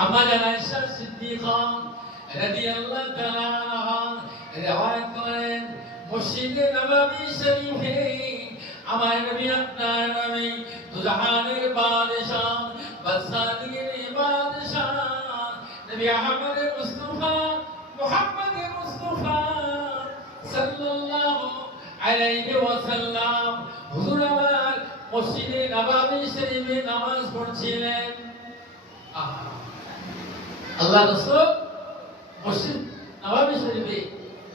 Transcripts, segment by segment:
আম্মা জান আয়েশা সিদ্দিকা রাদিয়াল্লাহু তাআলা আনহা রিওয়ায়াত করেন মসজিদে নববী শরীফে আমার নবী আপনার নামে দুজাহানের বাদশাহ বাদশাহের বাদশাহ নবী আহমদ মুস্তাফা মুহাম্মদ মুস্তাফা সাল্লাল্লাহু আলাইহি ওয়াসাল্লাম হুজুর আমার মসজিদে নববী শরীফে নামাজ পড়ছিলেন। আল্লাহ রাসূল মসজিদ নববী শরীফে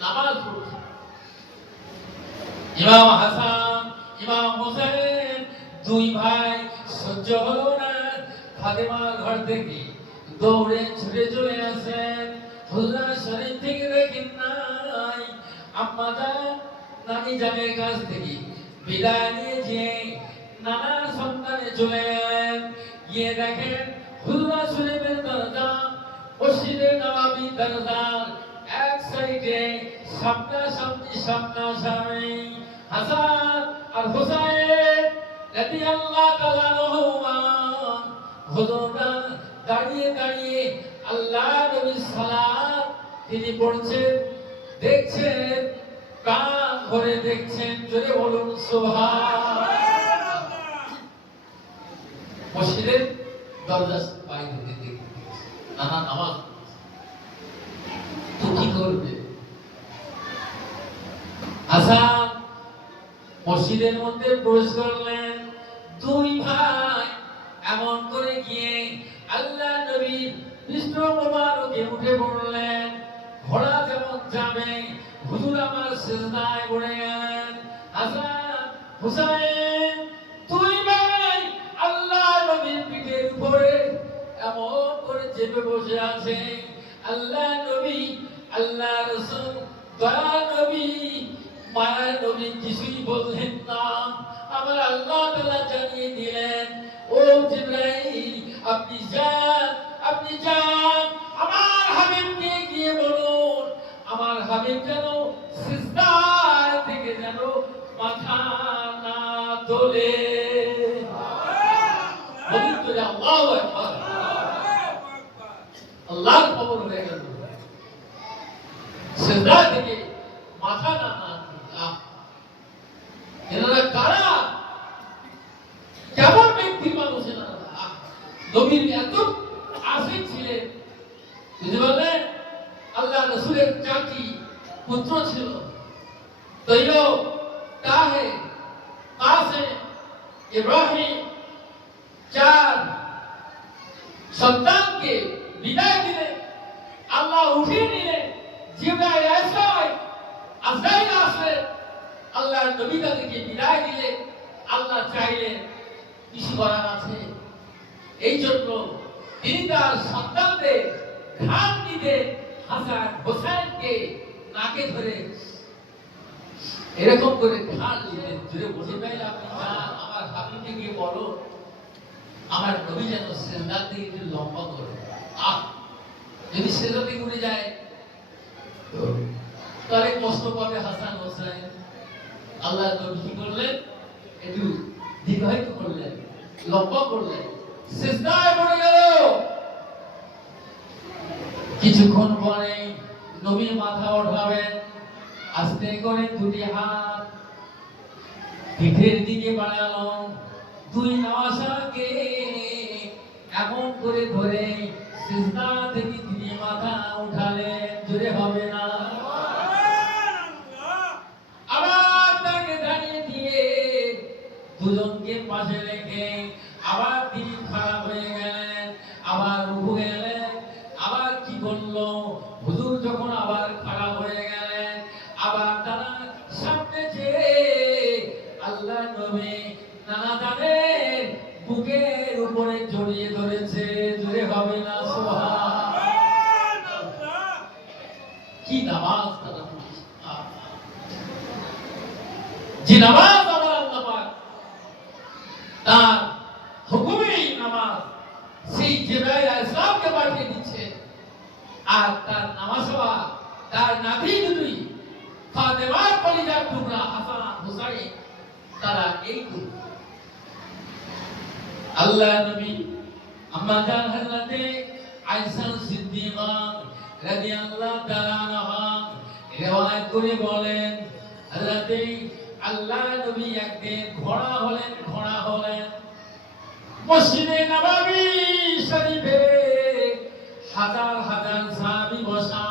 নামাজ পড়ছেন। ইমাম হাসান ইমাম হুসাইন দুই ভাই সহ্য হলো না, ফাতেমার ঘর থেকে দৌড়ে ছুটে চলে আসেন। হুজুর শরীফ থেকে দেখেন নাই আম্মা জান নানি জানের কাছ থেকে বিদায় নিয়ে যে নানার সন্তানে চলে গেলেন। গিয়ে দেখেন হুজুর শরীফের দরজা মসজিদে নববী দরজার এক সাইডে সামনাসামনি হাসান আর হুসাইন রাদিয়াল্লাহু তাআলা আনহুমা হুজুররা দাঁড়িয়ে দাঁড়িয়ে আল্লাহ নবীর সালাত তিনি পড়ছেন, দেখছেন, কান ভরে দেখছেন। জোরে বলুন সুবহানাল্লাহ। মসজিদের দরজা বাইরে থেকে নানা নামাজ তো কি করবে? হাসান মসজিদের মধ্যে প্রবেশ করলেন। দুই ভাই এমন করে গিয়ে আল্লাহ নবীর পৃষ্ঠ মোবারকে উঠে পড়লেন। ঘোড়া যেমন যাবে হুজুর আমার সিজদায় পড়ে গেলেন। হাসান হুসাইন দুই ভাই আল্লাহ নবীর পিঠের উপরে এমন করে চেপে বসে আছে। আল্লাহ নবী আল্লাহ রাসূল দয়ার নবী মায়ের নবী কিছুই বললেন না। আমার আল্লাহ তাআলা জানিয়ে দিলেন, ও জিবরাইল আপনি যান আমার হাবিবকে গিয়ে বলুন আমার হাবিব যেন সিজদায় থেকে যেন মাথা না তোলে। আল্লাহু আকবার। আল্লাহর খবর হয়ে গেল সিজদা থেকে মাথা না এনারা কারা? কেমন ব্যক্তি মানুষ এনারা? নবীর এত আশিক ছিলেন। বুঝতে পারলেন? আল্লাহ রাসূলের চাচি পুত্র ছিল তৈয়ব, তাহের, কাসেম, ইব্রাহিম, চার সন্তানকে বিদায় দিলেন। আল্লাহ উঠিয়ে নিলেন। জিবরাইল আজরাইল আসলেন। আল্লাহ নবী তাদেরকে বিদায় দিলেন। আল্লাহ চাইলেন কিছু করার আছে, এই জন্য তিনি তার সন্তানদের ঘাম দিতে হাসান হোসেনকে নাকে ধরে এরকম করে ঘাড় দিলেন। জোরে বসে পাইলে আপনি আমার হাবিবকে গিয়ে বলো আমার নবী যেন সিজদা থেকে একটু লম্বা করে। যদি সিজদা থেকে উঠে যায় তাহলে কষ্ট পাবে হাসান হোসেন। আল্লাহ নবী কি করলেন? একটু দীর্ঘায়িত করলেন, লম্বা করলেন, সিজদায় পড়ে গেল। কিছুক্ষণ পরে নবী মাথা ওঠাবেন, আস্তে করে দুটি হাত পিঠের দিকে বাড়ালো। দুই নাসাকে এমন করে ধরে সিজদা থেকে তিনি মাথা উঠালেন। জোরে হবে না? আবার তাকে দাঁড়িয়ে দিয়ে দুজনকে পাশে রেখে আবার তিনি খারাপ হয়ে গেলেন, আবার রুকু গেলেন। আবার কি করলো? হুজুর যখন আবার খারাপ হয়ে গেলেন, আবার তারা সামনে যে আল্লাহ নবী নানা জানের বুকের উপরে জড়িয়ে ধরেছে। জোরে হবে না? সুবহানাল্লাহ। কি নামাজ তারা পড়ছে! যে নামাজ আমার আল্লাহ পাক তার হুকুমেই নামাজ সেই জিবরাইল আলাইহিস সালামকে পাঠিয়ে দিচ্ছে। আর তার নামাজ হওয়া তার নাতি দুই ফাতেমার কলিজার টুকরা হাসান হুসাইন তারা এই আল্লাহ নবী আম্মা জান হযরতে আয়েশা সিদ্দিকা রাদিয়াল্লাহু তাআলা আনহা রিওয়ায়াত করে বলেন হযরত আল্লাহ নবী একদিন ঘোড়া হলেন মসজিদে নববী শরীফে হাজার হাজার সাহাবী বসা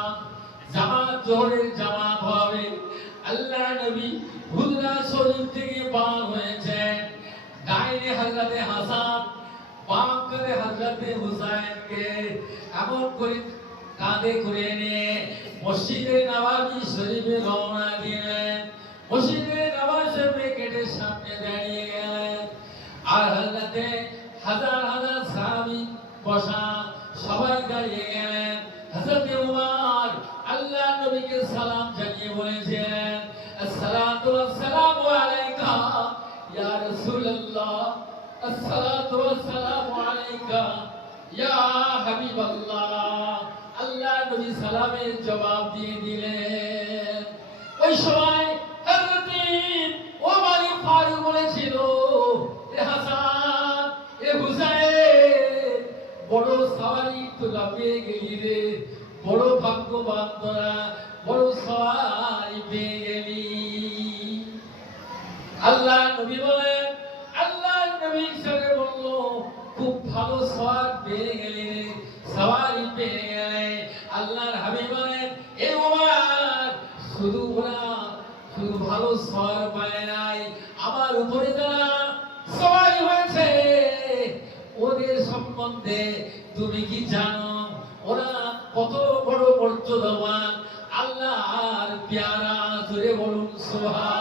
জামাত জোহরের জামাত হবে আল্লাহ নবী হুজরা শরীফ থেকে পার হয়েছেন ডাইনে হযরতে হাসান বাম করে হযরতে হুসাইনকে এমন করে কাঁধে করে নিয়ে মসজিদে নববী শরীফে রওনা দিলেন মসজিদে নববী শরীফে গেটের সামনে দাঁড়িয়ে গেলেন আর হযরতে হাজার হাজার সাহাবী বসা সবাই দাঁড়িয়ে গেলেন হযরতে উমর আল্লাহ নবীকে সালাম জানিয়ে বলেছেন আসসালাতু ওয়াসসালামু আলাইকা ইয়া রাসূলুল্লাহ আসসালাতু ওয়াসসালামু আলাইকা ইয়া হাবিবাল্লাহ আল্লাহ নবী সালামের জবাব দিয়ে দিলেন ওই সময় হযরতে ওমর ফারুক বলেছিল এ হাসান এ হুসাইন বড় সওয়ারি তোরা পেয়ে গেলি রে বড় ভাগ্যবান তোরা বড় সওয়ারি পেয়ে গেলি আল্লাহ নবী বলেন আল্লাহ নবী সঙ্গে বলল খুব ভালো সওয়ার পেয়ে গেলি রে সওয়ারি পেয়ে গেলে আল্লাহর হাবিব বলেন এ ওমর শুধু ভালো সওয়ার পায় নাই আমার উপরে যারা সওয়ারি হয়েছে ওদের সম্বন্ধে তুমি কি জানো ওরা কত বড় মর্যাদাবান আল্লাহর পেয়ারা জোরে বলুন সুবহান